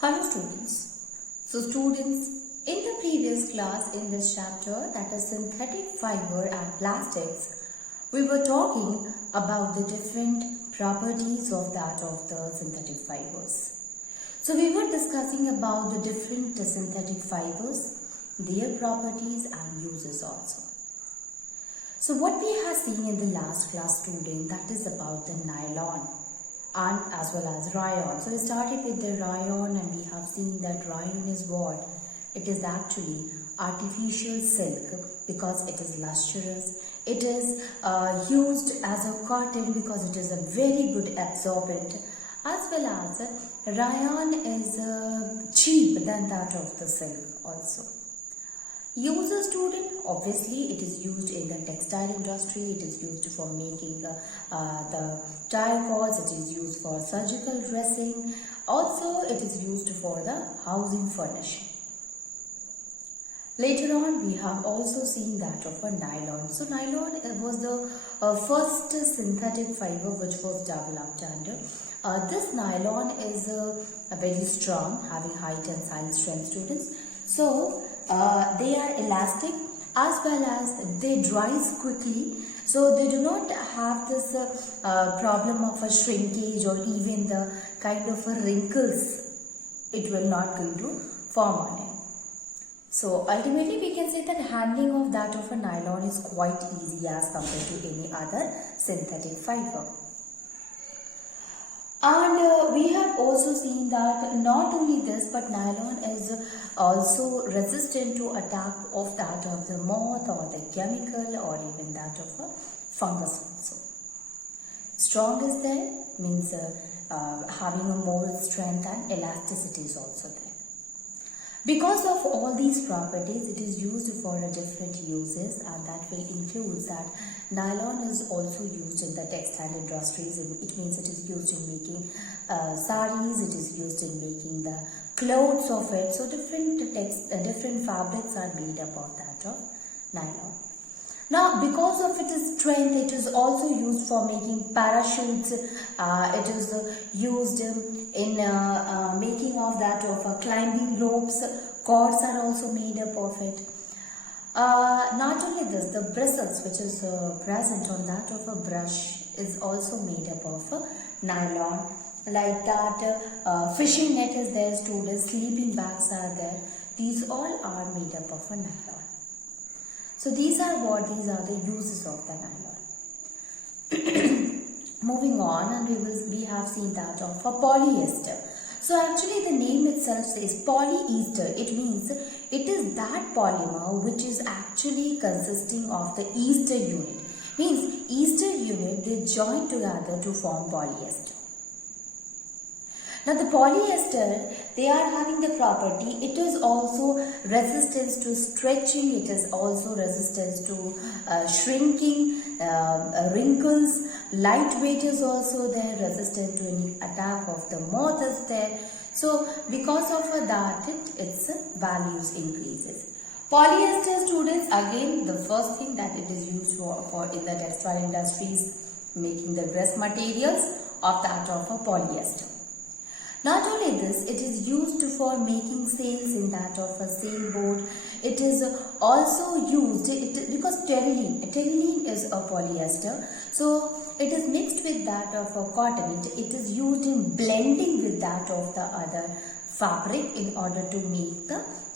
Hello students. Students, in the previous class in this chapter, that is synthetic fiber and plastics, we were talking about the different properties of the synthetic fibers. So we were discussing about the different synthetic fibers, their properties and uses also. So what we have seen in the last class, student, that is about the nylon and as well as rayon. So we started with the rayon and we have seen that rayon is what? It is actually artificial silk because it is lustrous. It is used as a cotton because it is a very good absorbent, as well as rayon is cheap than that of the silk also. User student, obviously it is used in the textile industry, it is used for making the tire cords, it is used for surgical dressing, also it is used for the housing furnishing. Later on we have also seen that of a nylon. So nylon was the first synthetic fiber which was developed, and this nylon is very strong, having high tensile strength, students. So they are elastic as well as they dries quickly, so they do not have this problem of a shrinkage or even the kind of a wrinkles. It will not going to form on it. So ultimately we can say that handling of that of a nylon is quite easy as compared to any other synthetic fiber. And we have also seen that not only this, but nylon is also resistant to attack of that of the moth or the chemical or even that of a fungus also. Strong is there, means having a more strength and elasticity is also there. Because of all these properties, it is used for different uses, and that will include that nylon is also used in the textile industries. It means it is used in making saris, it is used in making the clothes of it. So different fabrics are made up of that of nylon. Now, because of its strength, it is also used for making parachutes. It is used in making of that of climbing ropes. Cords are also made up of it. Not only this, the bristles which is present on that of a brush is also made up of nylon. Like that, fishing net is there, students, sleeping bags are there. These all are made up of a nylon. So these are the uses of the nylon. Moving on, and we have seen that of a polyester. So actually the name itself says polyester. It means it is that polymer which is actually consisting of the ester unit. Means ester unit, they join together to form polyester. Now the polyester, they are having the property, it is also resistance to stretching, it is also resistance to shrinking, wrinkles, lightweight is also there, resistant to any attack of the moth is there. So because of that, its values increases. Polyester, students, again the first thing that it is used for in the textile industries, making the dress materials of that of a polyester. Not only this, it is used for making sails in that of a sailboat. It is also used because terylene is a polyester. So it is mixed with that of a cotton. It is used in blending with that of the other fabric in order to make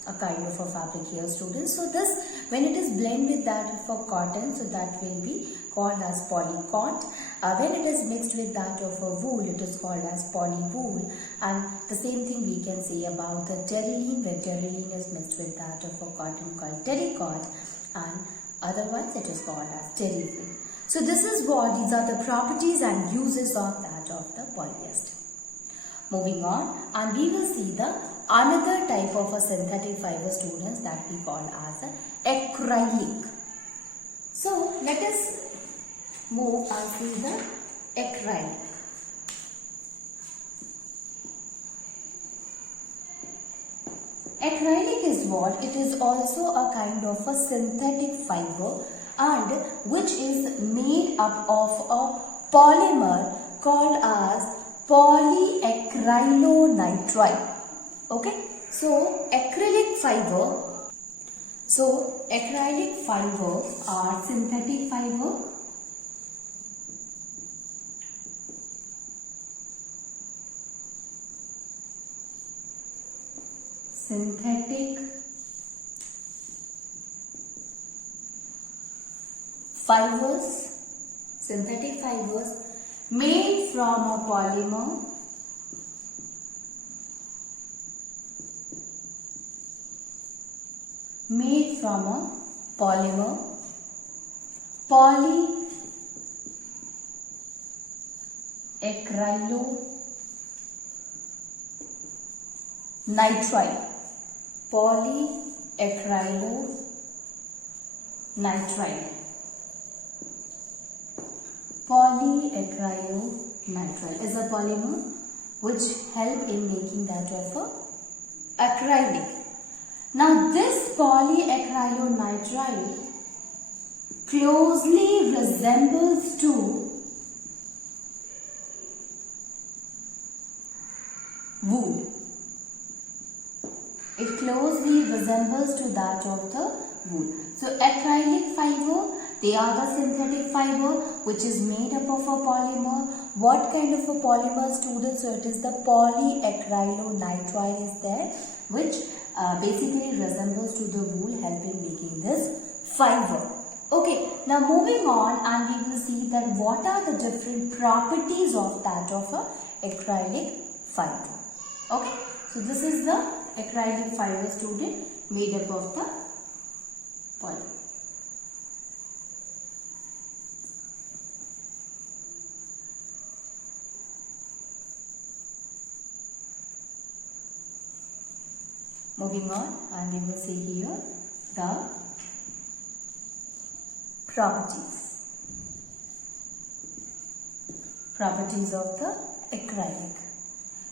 a kind of a fabric here, students. So this, when it is blended with that of a cotton, so that will be called as polycot. When it is mixed with that of a wool, it is called as polywool. And the same thing we can say about the terylene, when terylene is mixed with that of a cotton called terrycot, and otherwise it is called as terrywool. So this is what, these are the properties and uses of that of the polyester. Moving on, and we will see the another type of a synthetic fiber, students, that we call as acrylic. So let us move and see the acrylic. Acrylic is what? It is also a kind of a synthetic fiber and which is made up of a polymer called as polyacrylonitrile. Okay, so acrylic fiber are synthetic fiber. Synthetic fibers made from a polymer polyacrylonitrile is a polymer which help in making that of a acrylic. Now this polyacrylonitrile closely resembles to wool. It closely resembles to that of the wool. So acrylic fiber, they are the synthetic fiber which is made up of a polymer. What kind of a polymer, students? So it is the polyacrylonitrile is there, which basically resembles to the wool, helping making this fiber. Okay, now moving on, and we will see that what are the different properties of that of a acrylic fiber. Okay, so this is the acrylic fiber, student, made up of the polymer. Moving on, and we will see here the properties of the acrylic.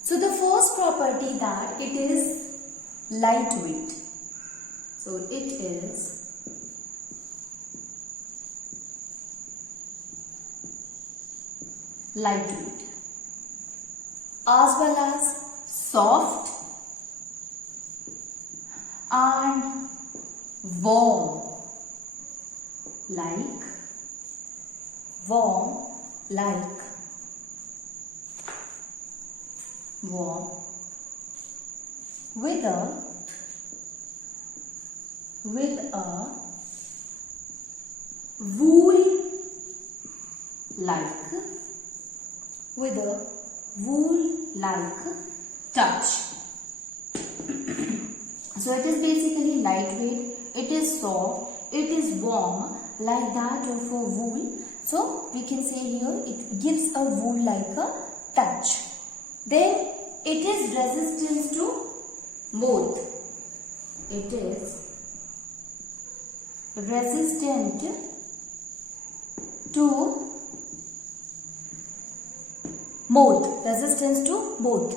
So the first property, that it is lightweight. So it is lightweight, as well as soft and warm, like with a wool like touch. So it is basically lightweight, it is soft, it is warm like that of a wool. So we can say here it gives a wool like a touch. Then it is resistant to moth. It is resistant to moth. Resistance to moth.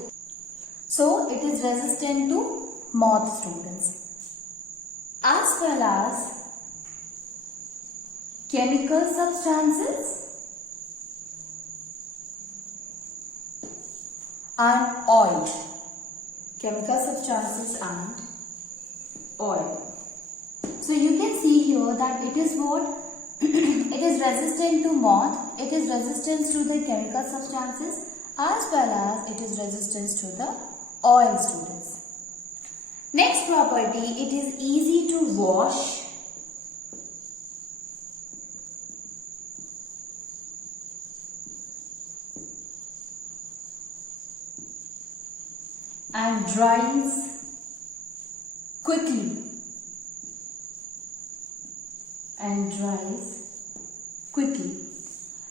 So it is resistant to moth, students, as well as chemical substances and oil. So you can see here that it is what? It is resistant to moth, it is resistant to the chemical substances, as well as it is resistant to the oil, students. Next property, it is easy to wash and dries quickly.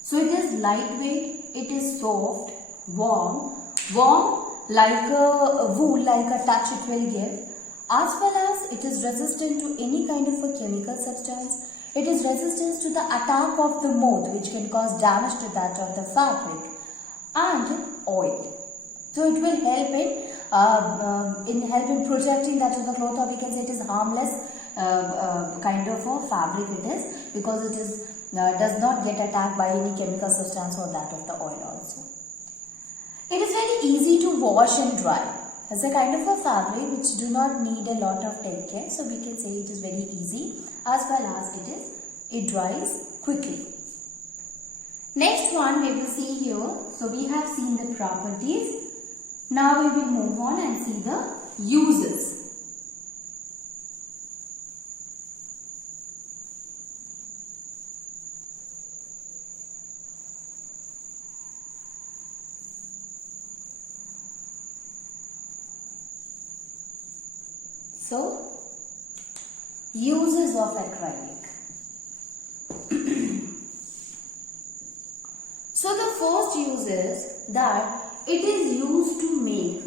So it is lightweight, it is soft, warm like a wool, like a touch it will give, as well as it is resistant to any kind of a chemical substance. It is resistant to the attack of the moth, which can cause damage to that of the fabric, and oil. So it will help in protecting that of the cloth, or we can say it is harmless kind of a fabric it is, because it is does not get attacked by any chemical substance or that of the oil also. It is very easy to wash and dry. It's a kind of a fabric which do not need a lot of take care. So we can say it is very easy as well as it dries quickly. Next one we will see here. So we have seen the properties. Now we will move on and see the uses. So, uses of acrylic. So, the first use is that it is used to make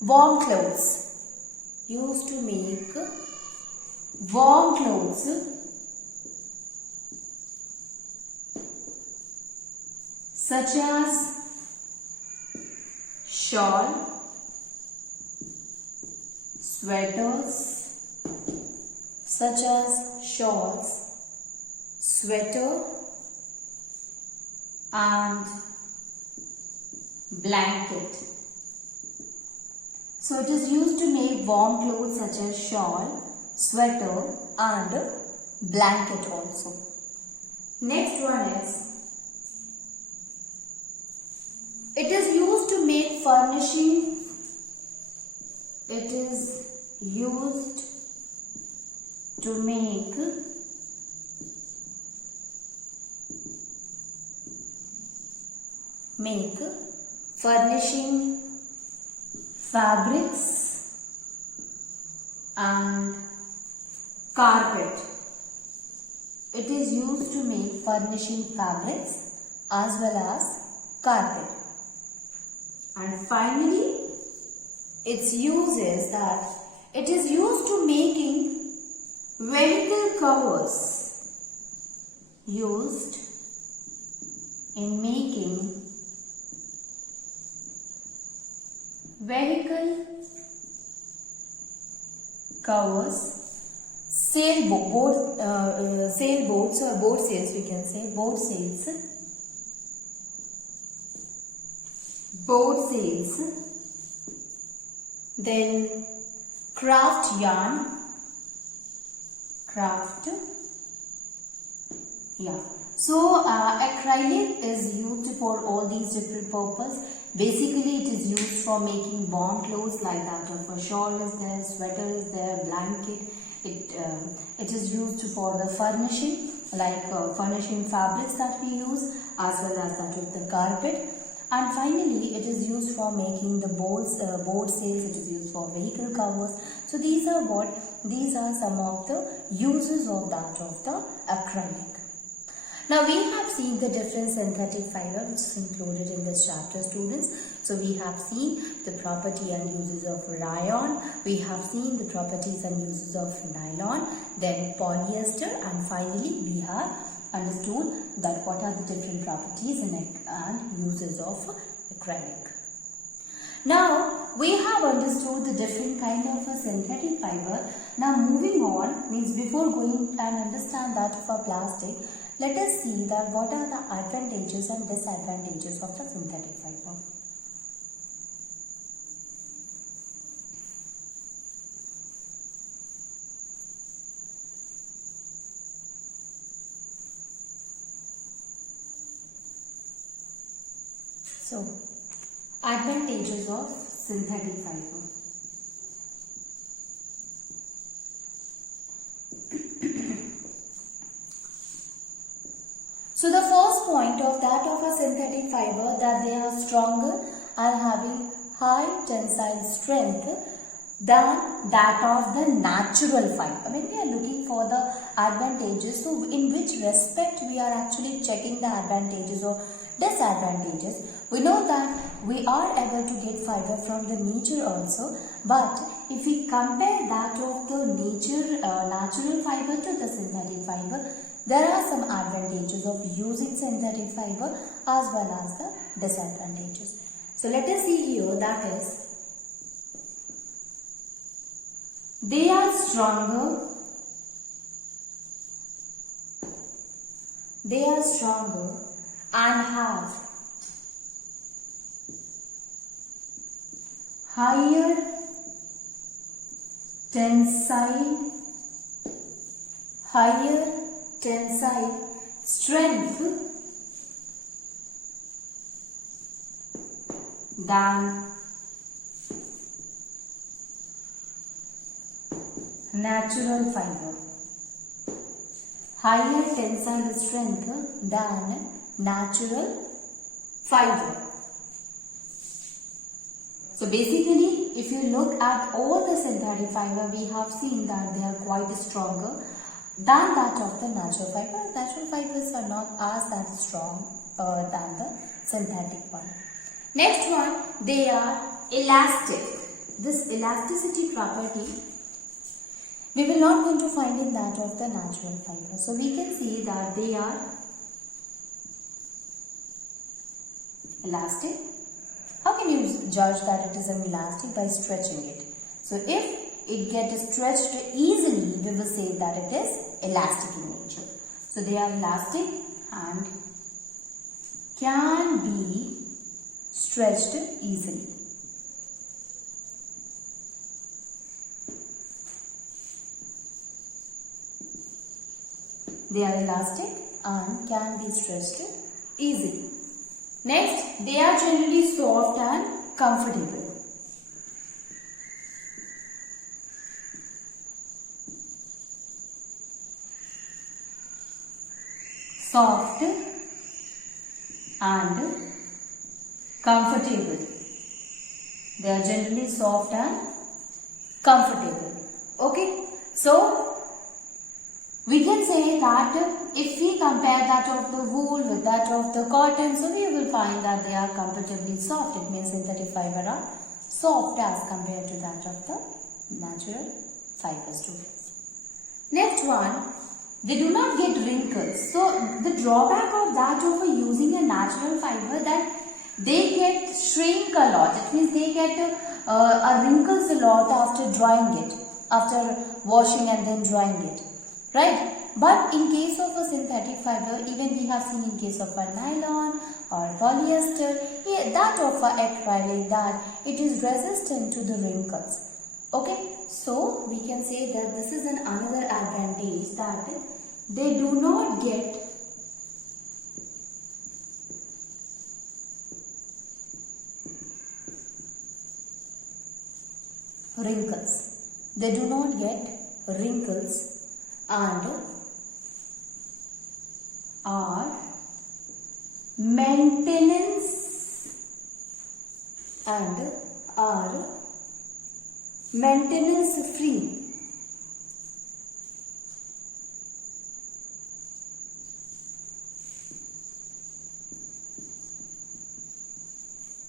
warm clothes. Used to make warm clothes such as shawl, sweaters, such as shawls, sweater and blanket. So it is used to make warm clothes such as shawl, sweater and blanket also. Next one is, it is used to make furnishing. It is used to make furnishing fabrics and carpet. It is used to make furnishing fabrics as well as carpet. And finally, its use is that it is used to making vehicle covers. Used in making vehicle covers, sailboats or boat sails, we can say boat sails. Boat sails, then craft yarn, So acrylic is used for all these different purposes. Basically it is used for making warm clothes like that of a shawl is there, sweater is there, blanket. It is used for the furnishing, like furnishing fabrics that we use as well as that of the carpet. And finally, it is used for making the boat sails. It is used for vehicle covers. So these are some of the uses of that of the acrylic. Now we have seen the different synthetic fiber which is included in this chapter, students. So we have seen the property and uses of rayon. We have seen the properties and uses of nylon, then polyester, and finally we have understood that what are the different properties and uses of acrylic. Now we have understood the different kind of a synthetic fiber. Now moving on, means before going and understand that of a plastic, let us see that what are the advantages and disadvantages of the synthetic fiber. So, advantages of synthetic fiber. So the first point of that of a synthetic fiber, that they are stronger and having high tensile strength than that of the natural fiber. When we are looking for the advantages, so in which respect we are actually checking the advantages or disadvantages. We know that we are able to get fiber from the nature also, but if we compare that of the natural fiber to the synthetic fiber, there are some advantages of using synthetic fiber as well as the disadvantages. So let us see here, that is, they are stronger and have higher tensile strength than natural fiber. Higher tensile strength than natural fiber. So basically, if you look at all the synthetic fiber, we have seen that they are quite stronger than that of the natural fiber. Natural fibers are not as that strong than the synthetic one. Next one, they are elastic. This elasticity property we will not going to find in that of the natural fiber. So we can see that they are elastic. How can you judge that it is an elastic? By stretching it. So if it gets stretched easily, we will say that it is elastic in nature. So they are elastic and can be stretched easily. They are elastic and can be stretched easily. Next, they are generally soft and comfortable. Soft and comfortable. They are generally soft and comfortable. Okay, so we can say that if we compare that of the wool with that of the cotton, so we will find that they are comparatively soft. It means synthetic fiber are soft as compared to that of the natural fiber students. Next one, they do not get wrinkles. So the drawback of that of using a natural fiber that they get shrink a lot. It means they get wrinkles a lot after drying it, after washing and then drying it. Right? But in case of a synthetic fiber, even we have seen in case of a nylon or polyester, that of a acrylic, that it is resistant to the wrinkles. Okay, so we can say that this is another advantage, that they do not get wrinkles. They do not get wrinkles and are maintenance free.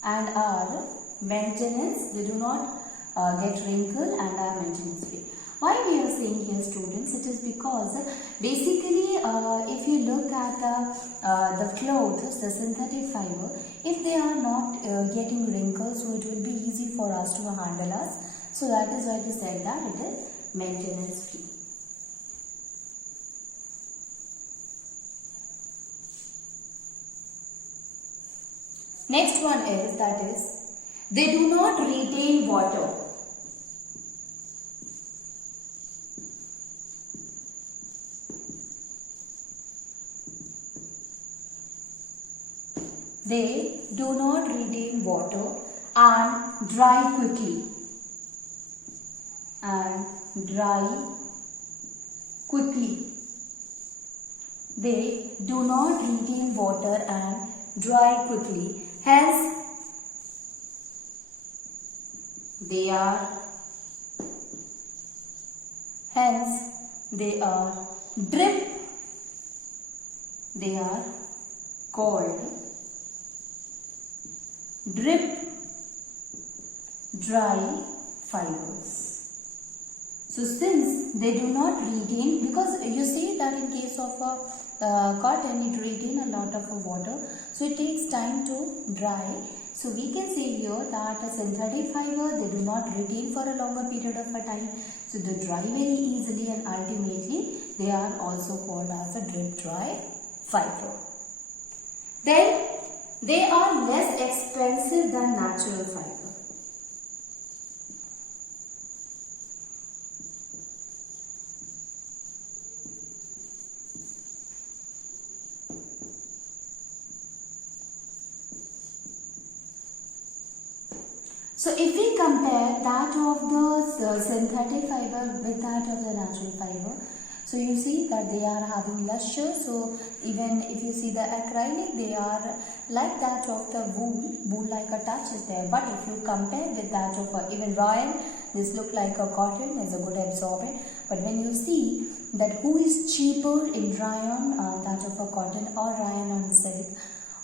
And are maintenance, they do not get wrinkle and are maintenance free. Why we are saying here, students? It is because basically if you look at the clothes, the synthetic fiber, if they are not getting wrinkles, so it will be easy for us to handle us. So that is why we said that it is maintenance free. Next one is, that is, they do not retain water. They do not retain water and dry quickly. They do not retain water and dry quickly. Hence, they are drip. They are called drip dry fibers. So since they do not retain, because you see that in case of cotton, it retains a lot of water, so it takes time to dry. So we can say here that a synthetic fiber, they do not retain for a longer period of a time, so they dry very easily, and ultimately they are also called as a drip dry fiber. then they are less expensive than natural fiber. So if we compare that of the synthetic fiber with that of the natural fiber, so you see that they are having luster. So even if you see the acrylic, they are like that of the wool like a touch is there. But if you compare with that of even rayon, this look like a cotton, is a good absorbent. But when you see that who is cheaper in rayon, that of a cotton or rayon on silk,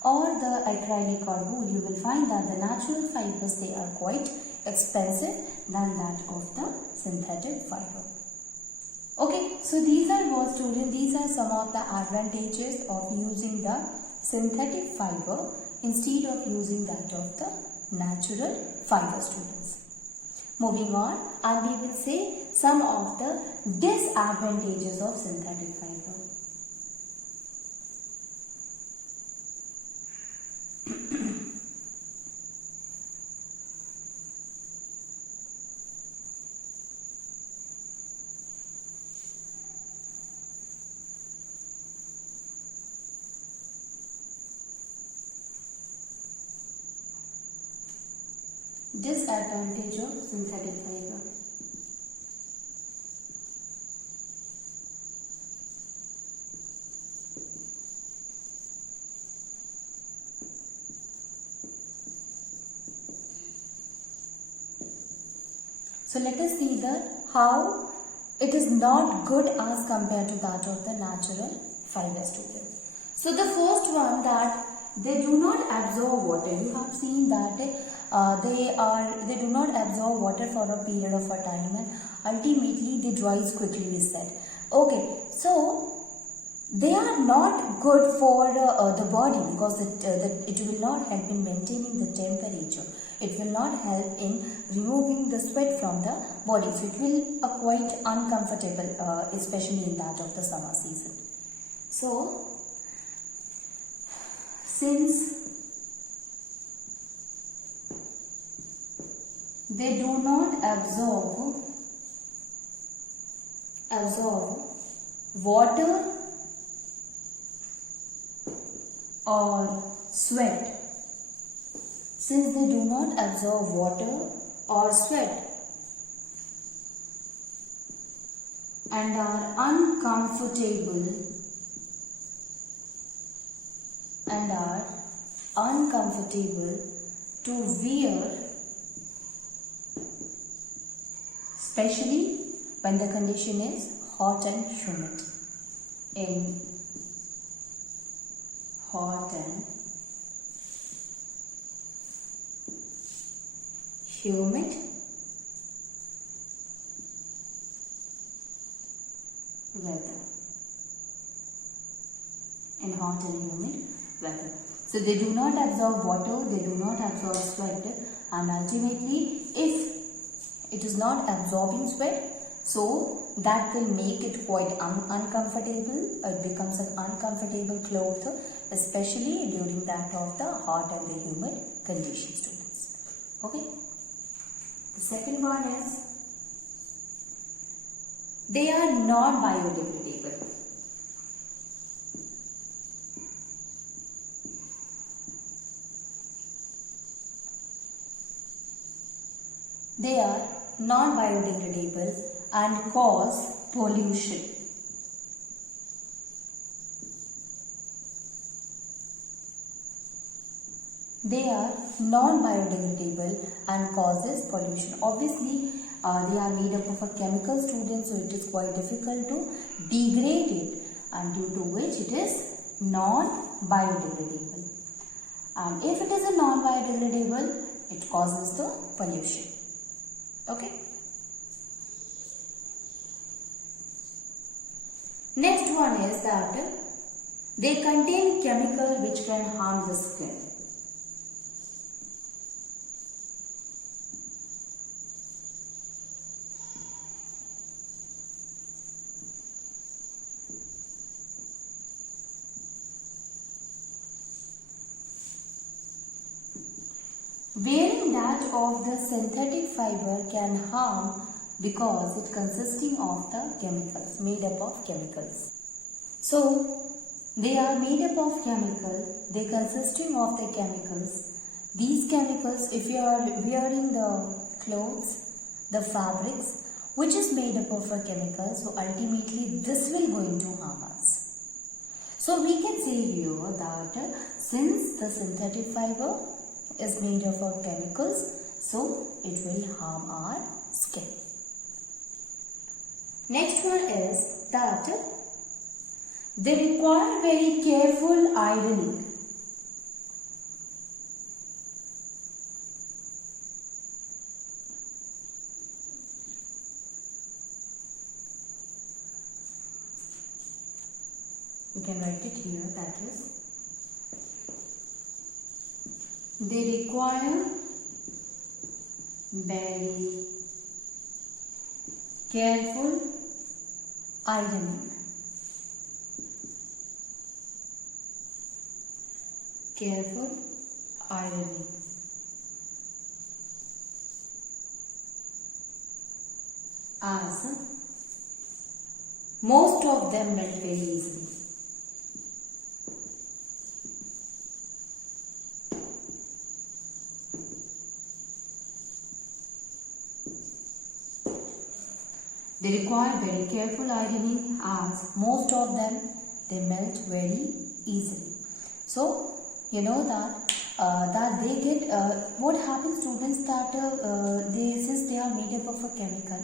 or the acrylic or wool, you will find that the natural fibers, they are quite expensive than that of the synthetic fiber. Okay, so these are what students, these are some of the advantages of using the synthetic fiber instead of using that of the natural fiber, students. Moving on, and we will say some of the disadvantages of synthetic fiber. Disadvantage of synthetic fiber. So let us see that how it is not good as compared to that of the natural fiber, students. So the first one, that they do not absorb water. You have seen that they do not absorb water for a period of a time, and ultimately they dries quickly, we said. Okay, so they are not good for the body, because it will not help in maintaining the temperature. It will not help in removing the sweat from the body. So it will quite uncomfortable, especially in that of the summer season. So since they do not absorb water or sweat, since they do not absorb water or sweat and are uncomfortable to wear, especially when the condition is hot and humid. In hot and humid weather. In hot and humid weather. So they do not absorb water, they do not absorb sweat, and ultimately if it is not absorbing sweat, so that will make it quite uncomfortable. It becomes an uncomfortable cloth, especially during that of the hot and the humid conditions, students. Okay. The second one is they are non biodegradable. They are non-biodegradable and cause pollution. They are non-biodegradable and causes pollution. Obviously, they are made up of a chemical, student, so it is quite difficult to degrade it, and due to which it is non-biodegradable. And if it is a non-biodegradable, it causes the pollution. Okay. Next one is that they contain chemical which can harm the skin. Wearing that of the synthetic fiber can harm because it consisting of the chemicals, made up of chemicals. So, they are made up of chemical, they consisting of the chemicals. These chemicals, if you are wearing the clothes, the fabrics, which is made up of a chemical, so ultimately this will going to harm us. So we can say here that since the synthetic fiber is made up of chemicals, so it will harm our skin. Next one is that they require very careful ironing. You can write it here, that is, they require very careful ironing. Careful ironing. As most of them melt very easily. They require very careful ironing as most of them they melt very easily. So you know that they get what happens, students, that since they are made up of a chemical.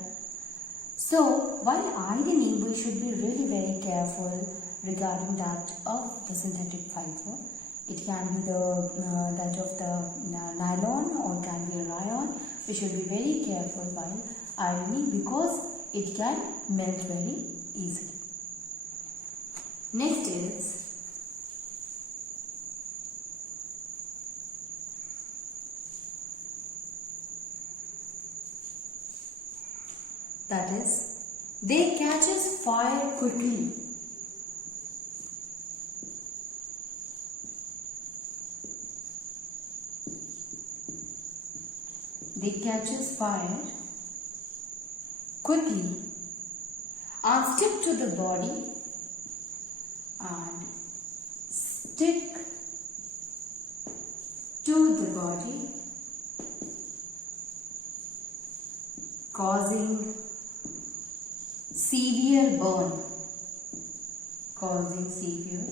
So while ironing we should be really very careful regarding that of the synthetic fiber. It can be that of the nylon or can be a rayon. We should be very careful while ironing because it can melt very easily. Next is that is they catches fire quickly. They catches fire quickly and stick to the body and stick to the body, causing severe burn, causing severe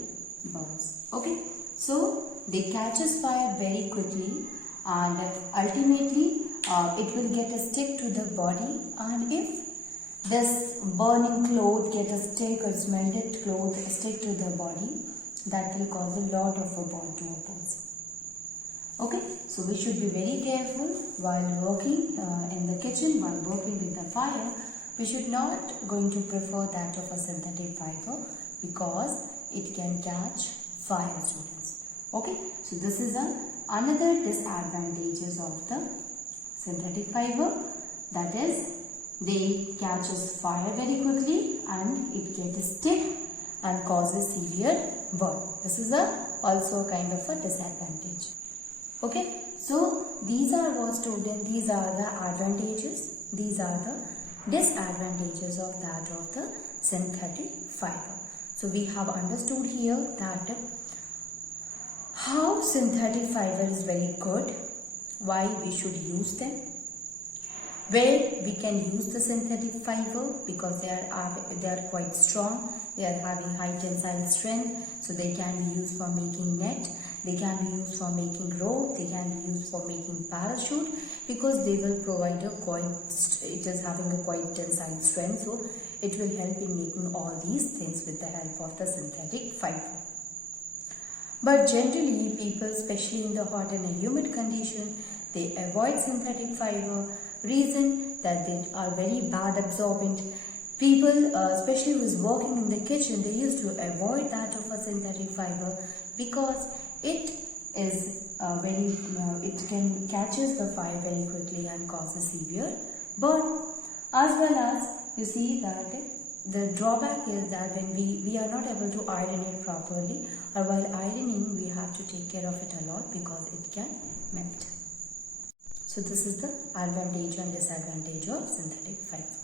burns. Okay, so they catches fire very quickly and ultimately it will get a stick to the body, and if this burning cloth get a stick or smelted cloth stick to the body, that will cause a lot of a burn to a person. Okay, so we should be very careful while working in the kitchen, while working with the fire. We should not going to prefer that of a synthetic fiber because it can catch fire, students. Okay, so this is another disadvantages of the synthetic fiber, that is they catches fire very quickly and it gets stick and causes severe burn. This is also a kind of a disadvantage. Okay, so these are what, student, these are the advantages, these are the disadvantages of that of the synthetic fiber. So we have understood here that how synthetic fiber is very good, why we should use them, where we can use the synthetic fiber because they are quite strong, they are having high tensile strength, so they can be used for making net, they can be used for making rope, they can be used for making parachute because they will provide it is having a quite tensile strength, so it will help in making all these things with the help of the synthetic fiber. But generally people, especially in the hot and humid condition, they avoid synthetic fiber. Reason that they are very bad absorbent. People, especially who is working in the kitchen, they used to avoid that of a synthetic fiber because it is it can catches the fire very quickly and causes severe burn. As well as you see that the drawback is that when we are not able to iron it properly, or while ironing we have to take care of it a lot because it can melt. So this is the advantage and disadvantage of synthetic fiber.